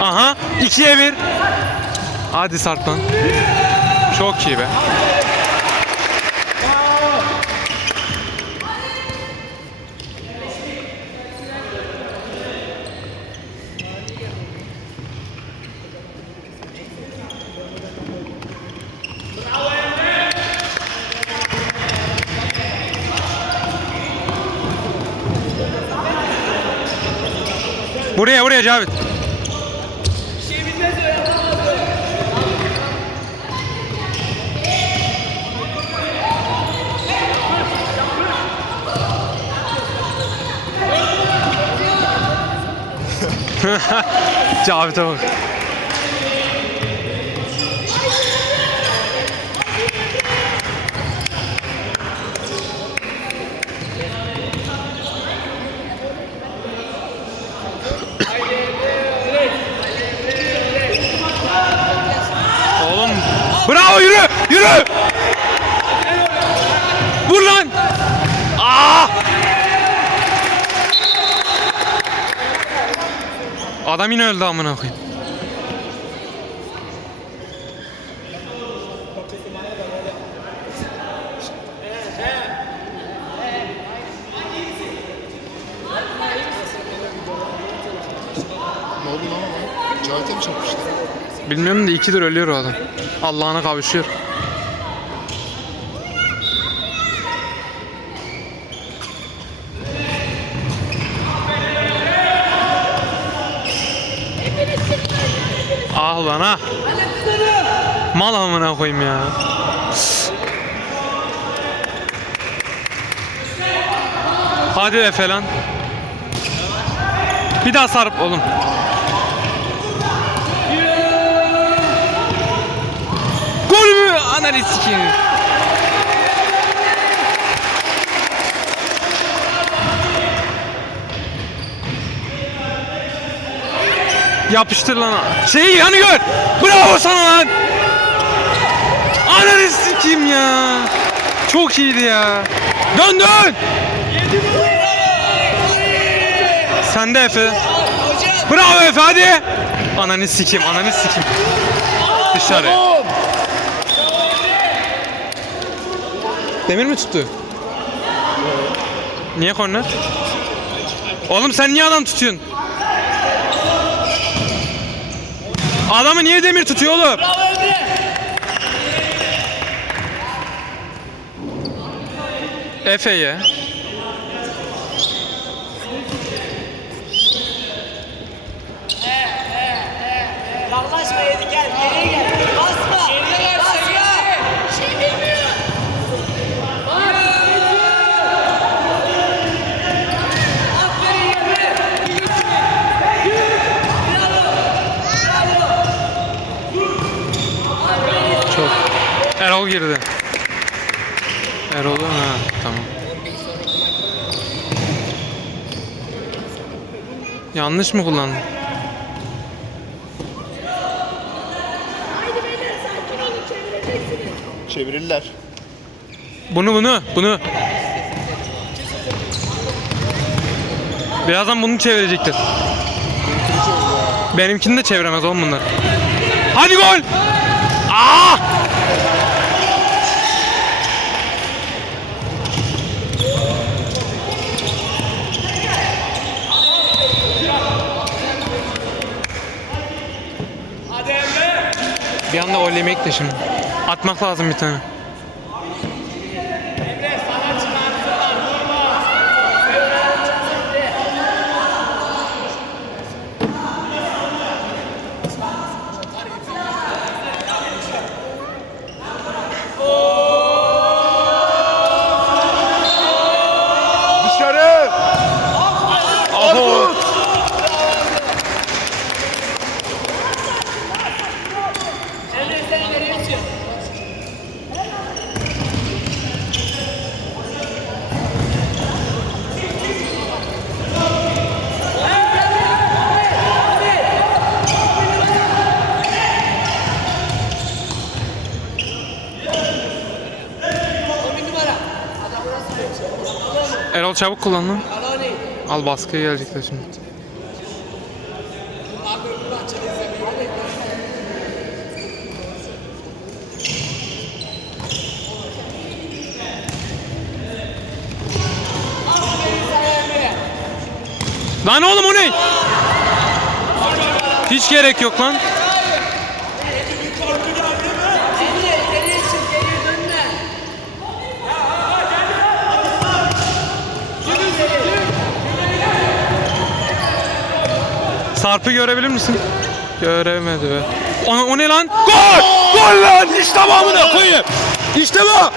Aha 2'ye 1. Hadi Sarp lan. Çok iyi be. Buraya buraya Cavit. Cavit'e bak. Oğlum bravo yürü yürü. Vur lan. Aa! Adam yine öldü amına koyayım. Ne oldu lan ama? Cahit'e mi çarpıştı? Bilmiyorum da ikidir ölüyor o adam. Allah'ına kavuşuyor. Ah lan ah. Mal amına koyayım ya. Hadi Efe lan. Bir daha sarıp oğlum. Ananı sikeyim. Yapıştır lan. Şeyi yanı gör. Bravo sana lan. Ananı sikeyim ya. Çok iyiydi ya. Dön dön. Sen de Efe. Bravo Efe hadi. Ananı sikeyim, ananı sikeyim. Dışarı. Demir mi tuttu? Niye korner? Oğlum sen niye adam tutuyorsun? Adamı niye demir tutuyor oğlum? Efe'ye. Girdi. Erol'u ha tamam. Yanlış mı kullandın? Çevirirler. Bunu bunu bunu. Birazdan bunu çevirecektir. Benimkini de çeviremez oğlum bunlar. Hadi gol! Aa! Anda gol yemek de şimdi. Atmak lazım bir tane. Dışarı! Aho! Erol çabuk kullan lan. Al baskıya gelecekler şimdi. Lan oğlum o ne? Hiç gerek yok lan. Sarp'ı görebilir misin? Göremedi be. O, o ne lan? Gol! Gol lan! İşte bu amına koyayım. İşte bu.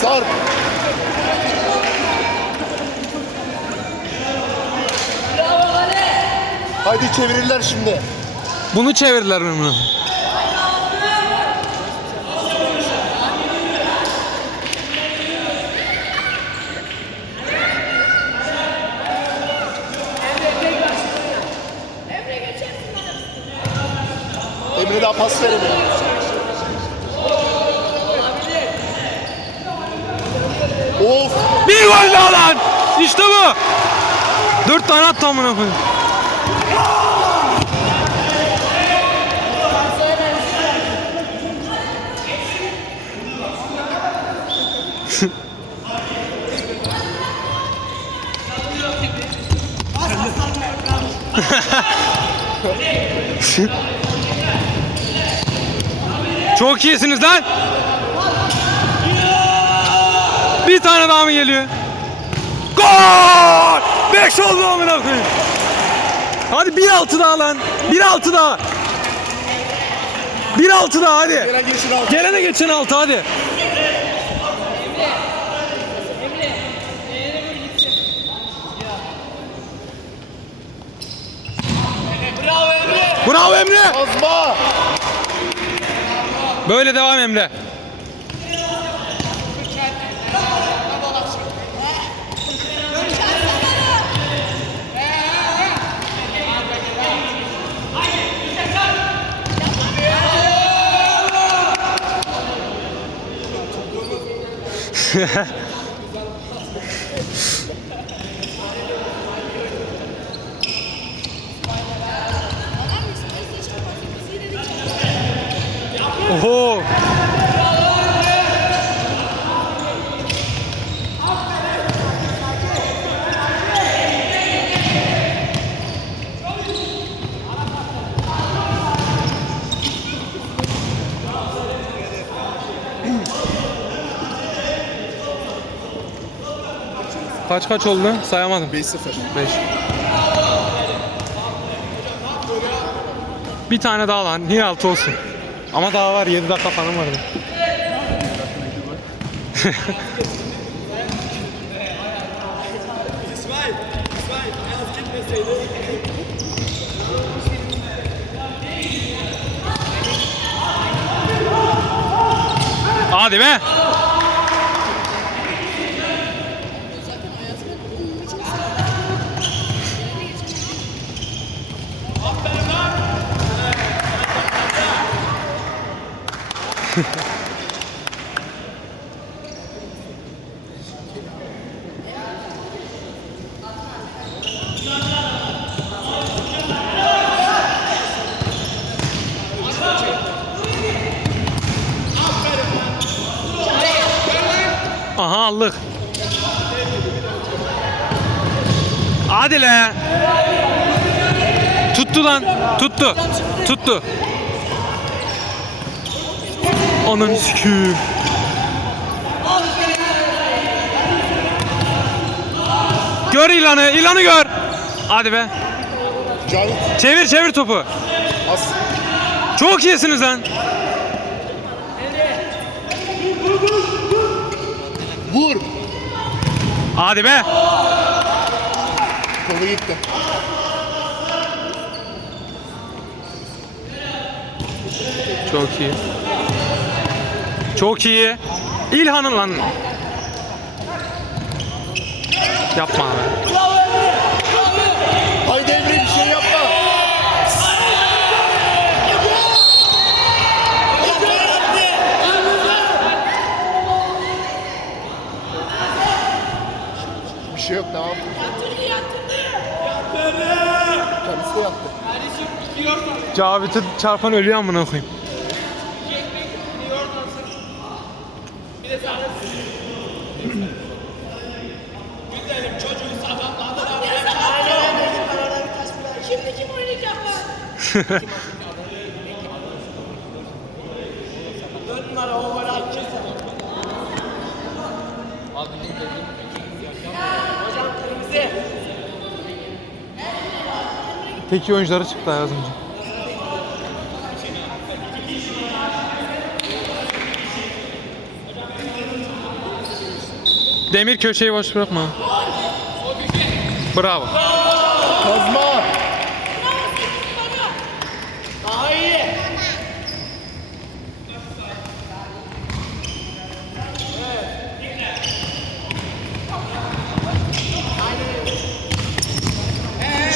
Sarp. Haydi çevirirler şimdi. Bunu çevirdiler mi bunu? Emre daha pas veremiyor. Of. Bir gol daha lan! İşte bu. Dört tane attı amına koyayım. Çok iyisiniz lan. Bir tane daha mı geliyor? Gol! 5 oldu amına koyayım. Hadi 1-6 daha lan. 1-6 daha. 1-6 daha hadi. Gelen geçin al. Gelene geçen 6 hadi. Bravo Emre. Bravo Emre. Azma. Böyle devam Emre. Oho. Kaç kaç oldu? Sayamadım. 5-0. 5. Bir tane daha lan. Niye altı olsun? Ama daha var. 7 dakika falan var. Hadi be. Aha aldık. Hadi le. Tuttu lan. Tuttu. Tuttu. Ananı sikeyim. Gör ilanı, ilanı gör. Hadi be. Cavit. Çevir çevir topu. As. Çok iyisiniz lan. Vur. Hadi be. Kolu gitti. Çok iyi. Çok iyi. İlhan'ın lan. Yapma be. Haydi Emre bir şey yapma. Bir Cavit'e çarpan ölüyor amına koyayım. Şimdi kim o gol atacağız. Hocam kırmızı. Tek iyi oyuncuları çıktı az önce. Demir köşeyi boş bırakma. Bravo. Kazma. Daha iyi.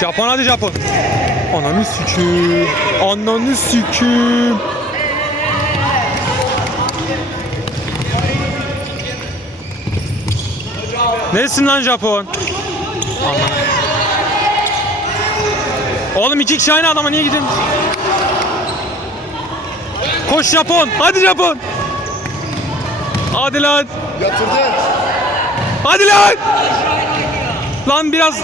Japon hadi Japon. Ananı sikeyim. Ananı sikeyim. Nesin lan Japon? Oğlum iki kişi aynı adama niye gidiyorsun? Koş Japon. Hadi Japon. Hadi lan. Yatırdı. Hadi lan. Lan biraz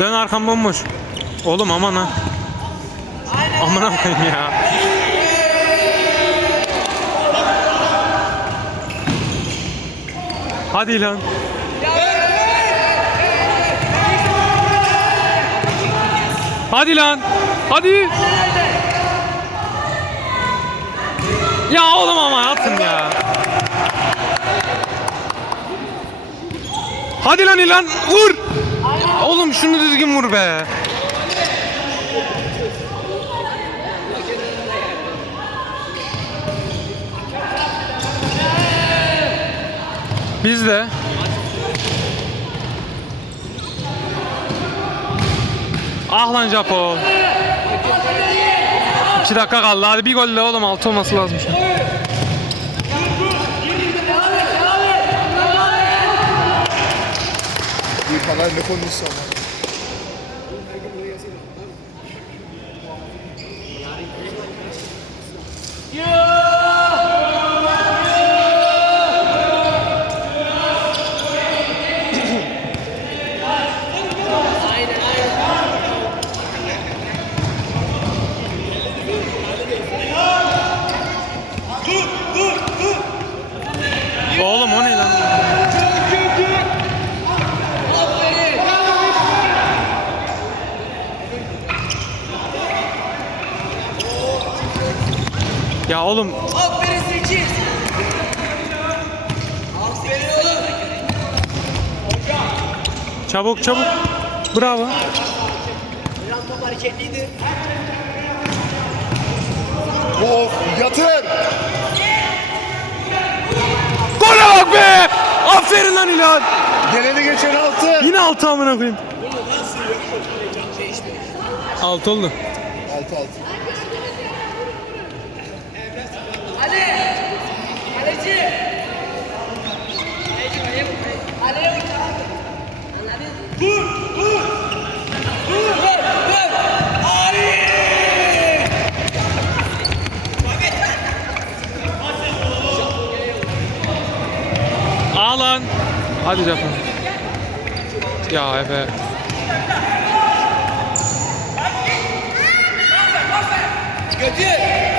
Dön arkam bomboş. Oğlum aman ha. Aman aman ya. Hadi lan. Hadi lan. Hadi. Ya oğlum ama atın ya. Hadi lan ilan vur. Oğlum şunu düzgün vur be. Biz de. Ah lan Japon. 2 dakika kaldı. Hadi bir golle oğlum altı olması lazım şu. İyi kadar ne oğlum Aferin sekiz. Aferin oğlum. çabuk çabuk. Bravo. Hocam top hareketliydi. Of yatır. Gole bak be! Aferin lan İlhan. Geleni geçen altı. Yine altı amına koyayım. Altı oldu. Altı altı. Lan. Hadi Japon. Ya Efe. Götür.